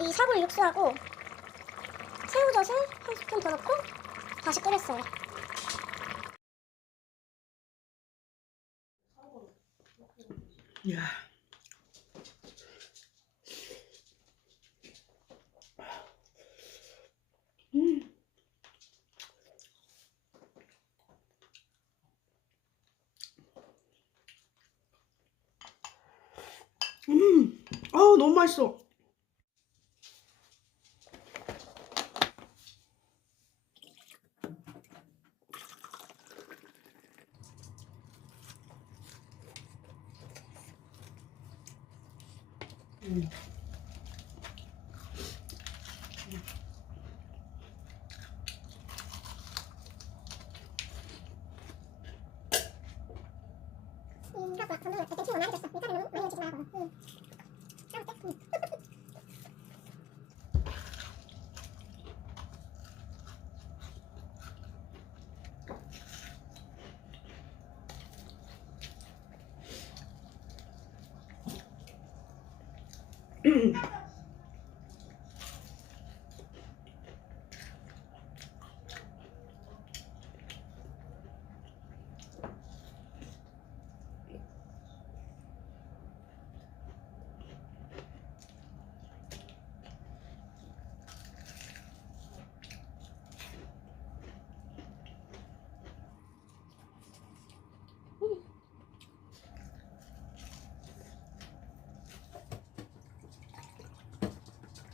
이 사골 육수하고 새우젓을 한 스푼 더 넣고 다시 끓였어요. 이야. 너무 맛있어.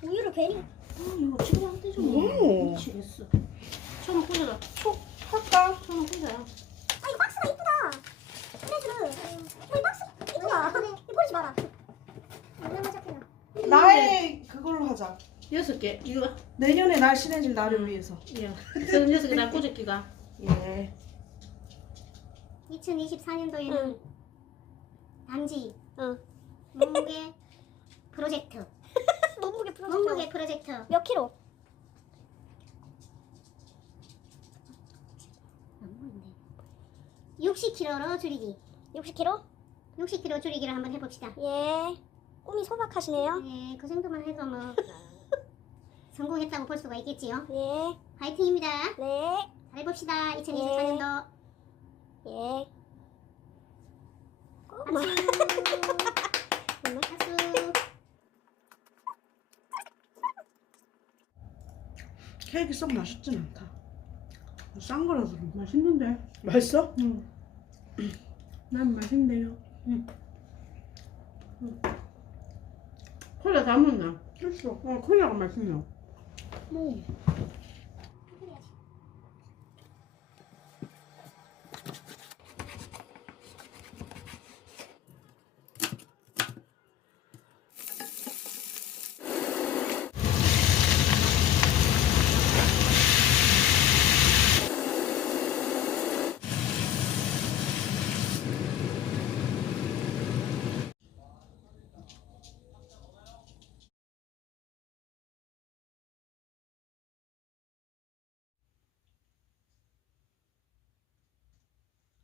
우유를 괜히 이거 지금 안 되죠 뭐. 미치겠어. 천원 꽂아라. 촉 할까? 천원 꽂아요. 아 이거 박스가 이쁘다. 그래서 이 박스 이쁘다. 이거 버리지 마라. 얼마나 작구나. 나의 그걸로 하자. 6개. 이거. 내년에 날씬해질 나를 위해서. 예. 36개 다 꽂을기가. 예. 2024년도에는 단지 몸무게 프로젝트. 몸무게 프로젝트. 몇 킬로? 너무한데. 60kg로 줄이기. 60kg? 60kg 줄이기를 한번 해봅시다. 예. 꿈이 소박하시네요. 예, 그 정도만 해도 뭐 성공했다고 볼 수가 있겠지요. 예. 파이팅입니다. 네. 잘해봅시다. 2024년도. 예. 박수. 박수. 케이크 썩 맛있진 않다. 싼 거라서 그런가? 맛있는데. 맛있어? 응. 난 맛있네요. 콜라 다 먹나? 맛있어. 콜라가 맛있네요.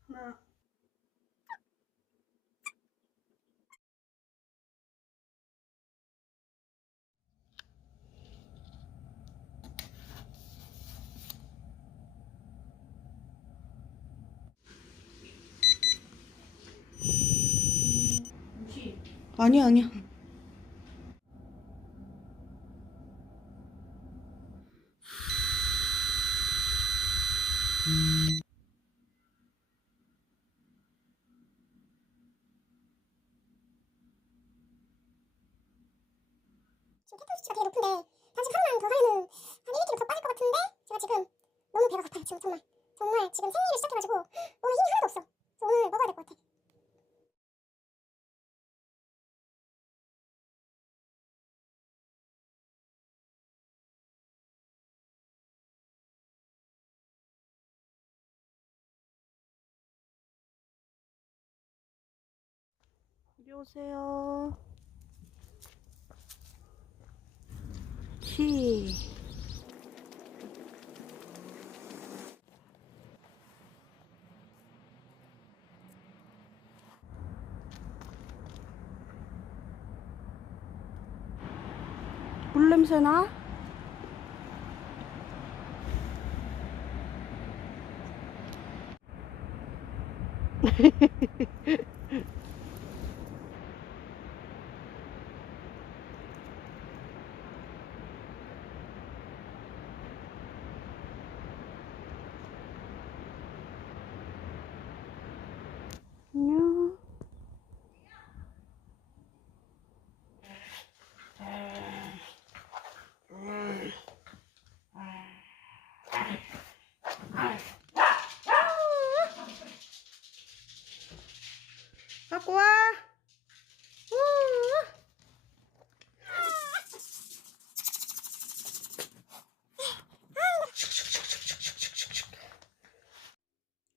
하나. 아니야, 아니야. 지금 케토수치가 되게 높은데 단식 하루만 더 하면은 한 1~2kg 더 빠질 것 같은데 제가 지금 너무 배가 고파요. 지금 정말 지금 생리를 시작해가지고 몸에 힘이 하나도 없어. 그래서 오늘 먹어야 될 것 같아. 이리 오세요. 치. 물 냄새 나? 안녕. 갖고 와.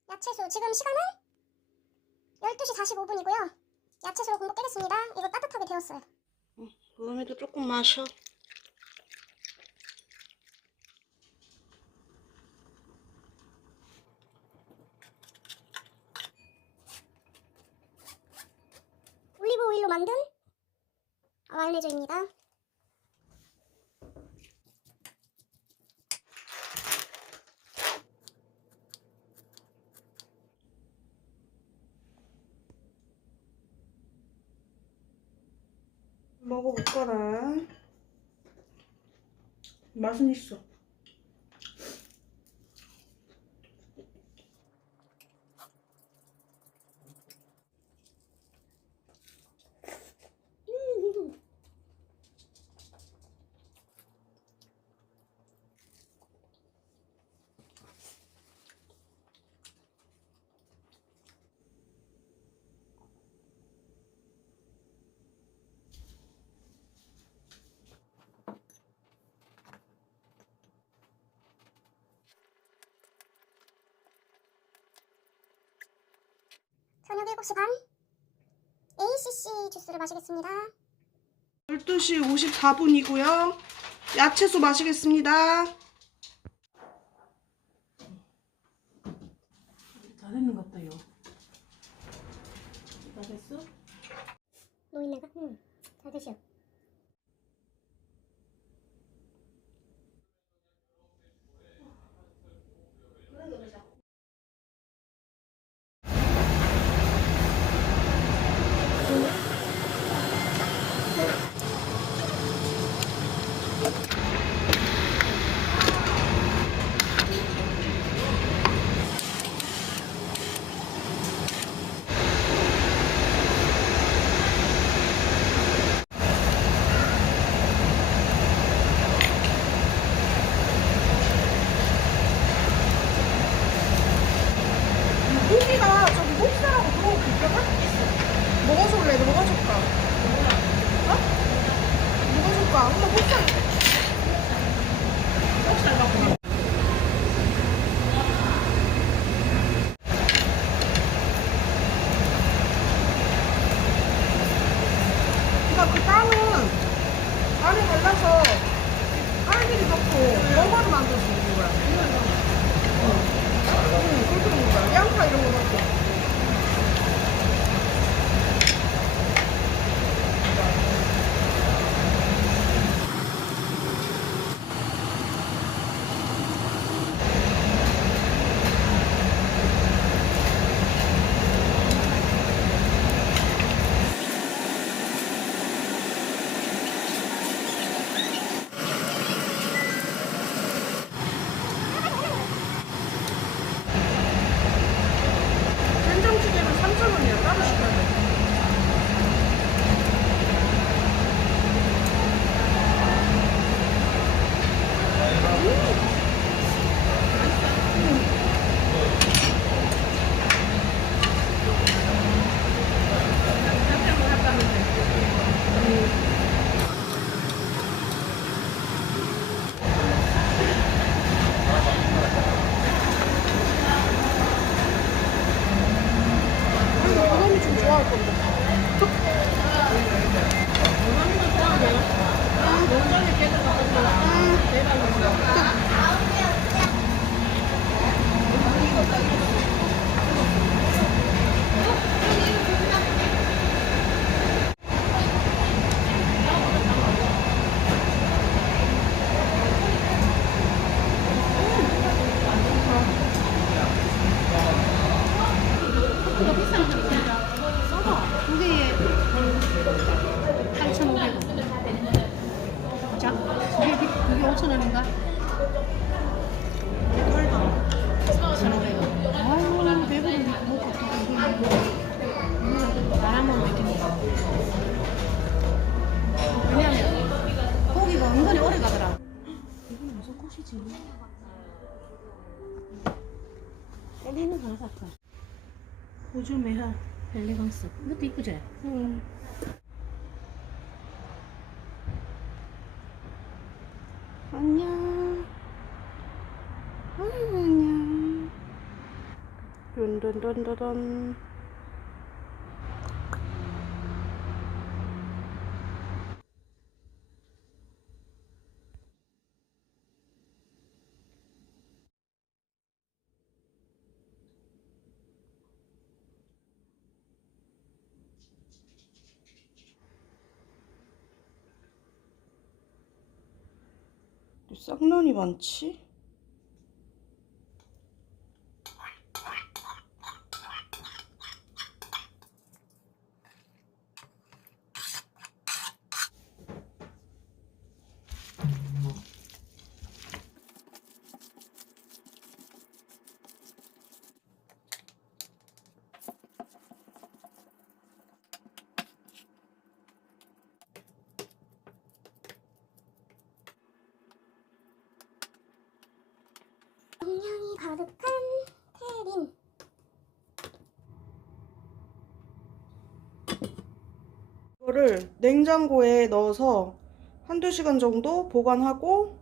야채수 지금 시간은 12시 45분이고요. 야채수로 공복 깨겠습니다. 이거 따뜻하게 데웠어요. 우음이도 조금 마셔. 올리브 오일로 만든 마요네즈입니다. 먹어볼까라. 맛은 있어. 저녁 7시 반 ACC 주스를 마시겠습니다. 12시 54분이고요. 야채수 마시겠습니다. 다 됐는 것 같다, 요. 다 됐어? 노인네가? 응. 잘 드시오. 고기가 저기 목살하고 그런 거 있거든? 먹어줄래? 너 먹어줄까? 어? 먹어줄까? 엄마 목살. 목살 갖고. 그러니까 그 빵은 안에 발라서 딸기를 넣고 러버를 만들어서 먹는 거야. 그렇게 먹는 거야. 양파 이런 거 넣고. 된장찌개는 3,000원이야. 따로 시켜야 돼. 원험이 좀 좋아할 건데. 원장님 계속 나왔어. 대박. 그게 5,000원인가? 털다. 1,500원. 아유 배부르니까 먹고 또 이거 나눠 먹으면 되겠네. 왜냐면 고기가 은근히 오래 가더라. 이건 무슨 꽃이지? 때리는 거 하나 살까? 호주 메하 벨레강스. 이것도 이쁘지? 응. 안녕. 안녕. 둔둔둔둔둔. 쌍년이 많지? 영양이 가득한 테린. 이거를 냉장고에 넣어서 한두 시간 정도 보관하고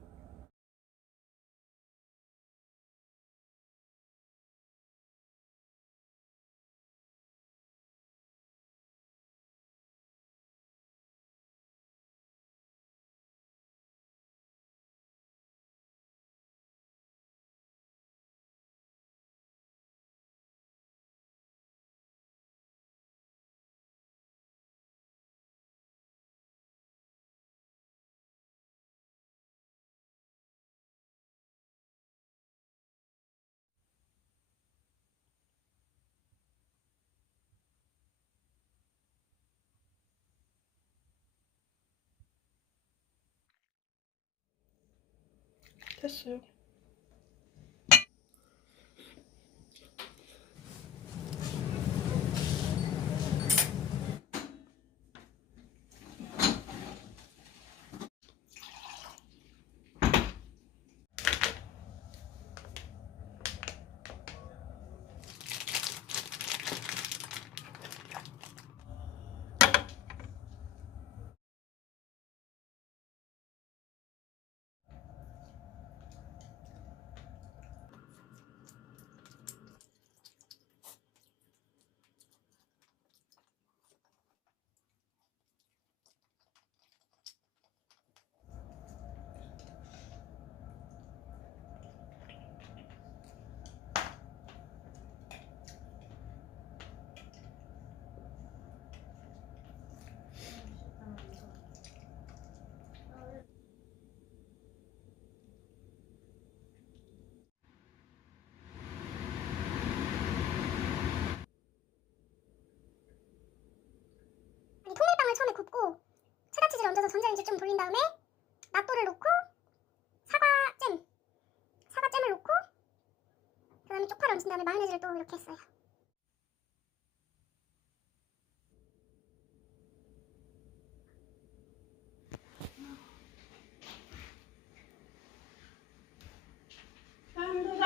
됐어요. 통밀빵을 처음에 굽고 체다치즈를 얹어서 전자레인지 좀 돌린 다음에 낫또를 넣고 사과잼을 넣고 그 다음에 쪽파를 얹은 다음에 마요네즈를 또 이렇게 했어요. 산도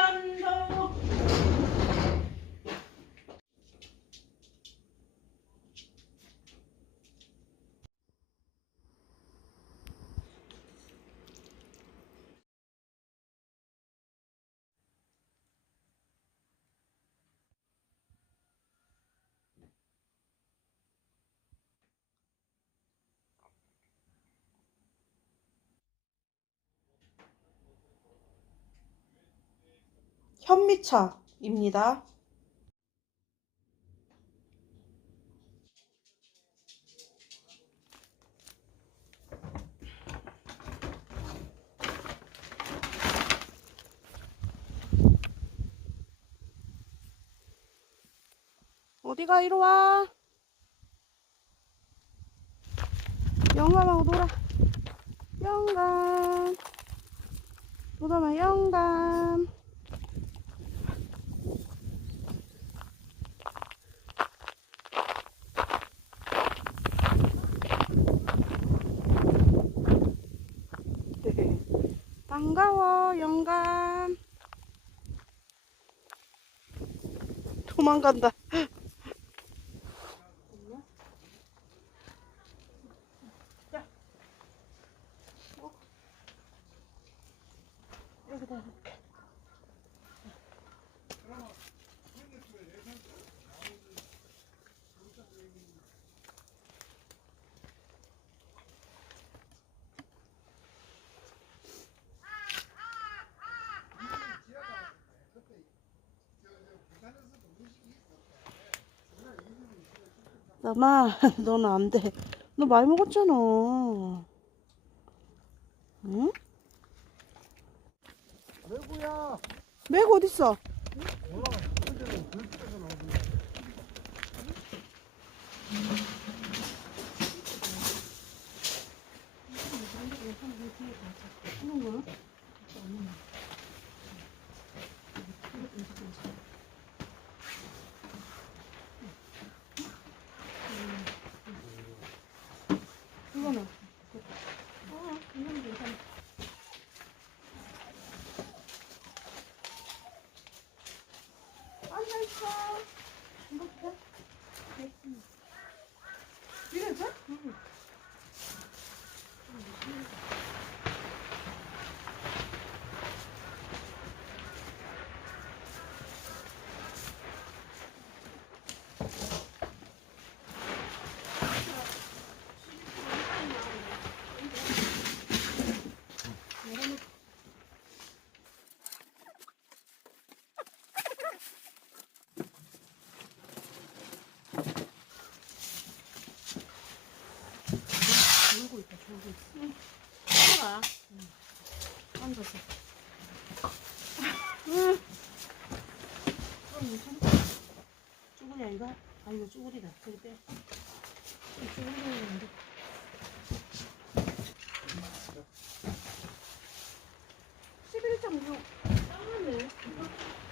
현미차입니다. 어디가 이리 와. 영감하고 놀아. 영감. 영감. 도담아 영감. 반가워 영감. 도망간다. 여기다 이렇게. 나마, 너는 안 돼. 너 많이 먹었잖아. 응? 매구야. 매고 어딨어? 올라가. 혼자는 불빛에서 나오던데. 이거는. 앉아있어. 이래서? 응. 졸고 있다, 졸고 있어. 응. 들어가. 응. 앉아서. 응. 쭈구리야, 이거? 아, 이거 쭈구리다. 저기 빼. 이 쭈구리인데. 짱하네. 이거,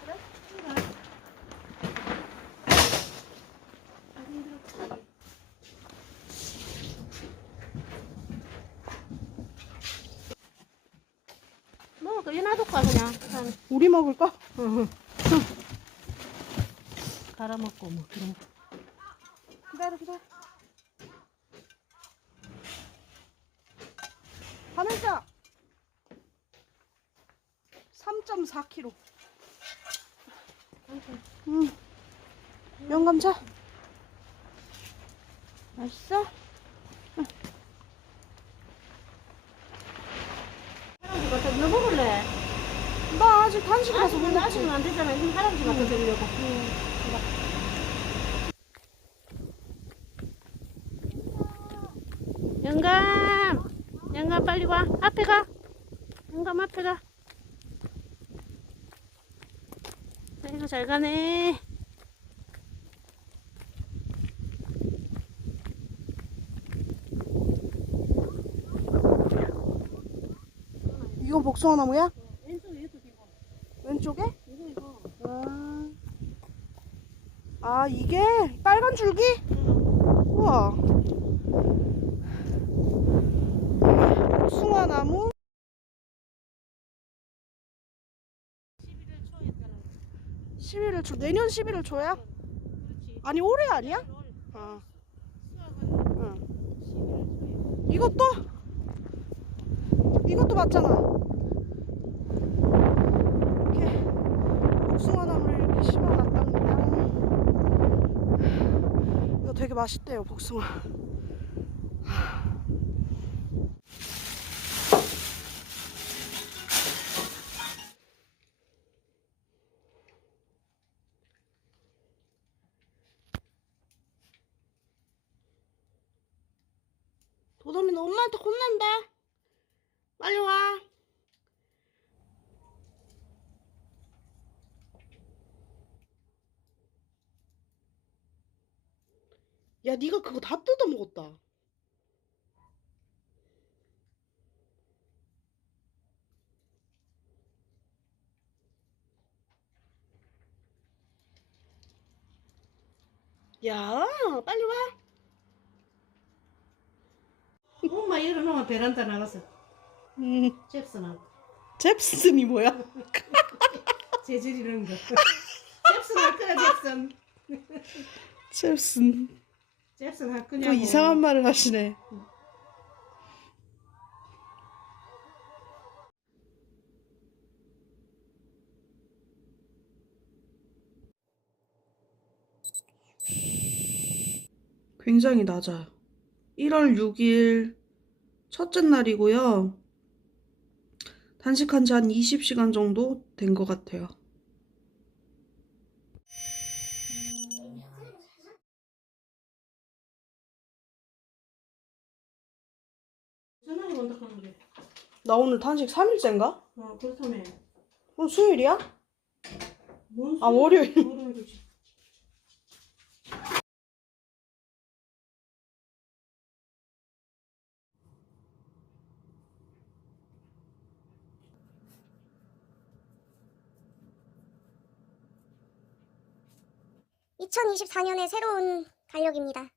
그래? 이거. 안 힘들었지. 먹을까? 얘 놔둘까, 그냥? 우리 먹을까? 응. 갈아 먹고, 뭐, 그런 거. 기다려, 기다려. 하늘자 3.4kg. 응. 영감 자. 맛있어? 응. 할아버지 갖다 너 먹을래? 나 아직 간식이라서 못 먹지. 아직은 안 되잖아. 이거 할아버지 갖다 드리려고. 영감! 영감 빨리 와. 앞에 가. 영감 앞에 가. 아이고 잘 가네. 이건 복숭아 나무야? 왼쪽에 이거 이거. 왼쪽에? 이거. 아 이게 빨간 줄기? 우와. 복숭아 나무. 11월 초 내년 11월 초야? 아니 올해 아니야? 아. 응. 이것도 맞잖아. 이렇게 복숭아 나무를 이렇게 심어놨답니다. 이거 되게 맛있대요, 복숭아. 도담이 너 엄마한테 혼난다. 빨리 와. 야, 네가 그거 다 뜯어 먹었다. 야, 빨리 와. 엄마 일어나면 베란다 나가서 잽슨하고 잽슨이 뭐야? 재질 이런 거. 잽슨 할 거야, 잽슨. 잽슨. 잽슨 할 또 거냐고. 이상한 말을 하시네. 굉장히 낮아요. 1월 6일 첫째 날이고요. 단식한 지 한 20시간 정도 된 것 같아요. 전화기 온다 하는 게. 나 오늘 단식 3일째인가? 그렇다며. 수요일이야? 뭔 아, 월요일. 월요일이지. (2024년의) 새로운 달력입니다.